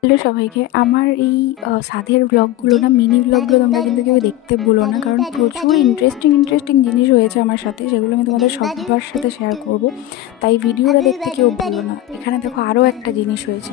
Hello সবাইকে, আমার এই সাধের ব্লগগুলো না, মিনি ব্লগগুলো তোমরা কিন্তু কেউ দেখতে ভুলো না, কারণ প্রচুর ইন্টারেস্টিং জিনিস হয়েছে আমার সাথে, সেগুলো আমি তোমাদের সবার সাথে শেয়ার করব। তাই ভিডিওটা দেখতে কেউ ভুলো না। এখানে দেখো আরও একটা জিনিস হয়েছে।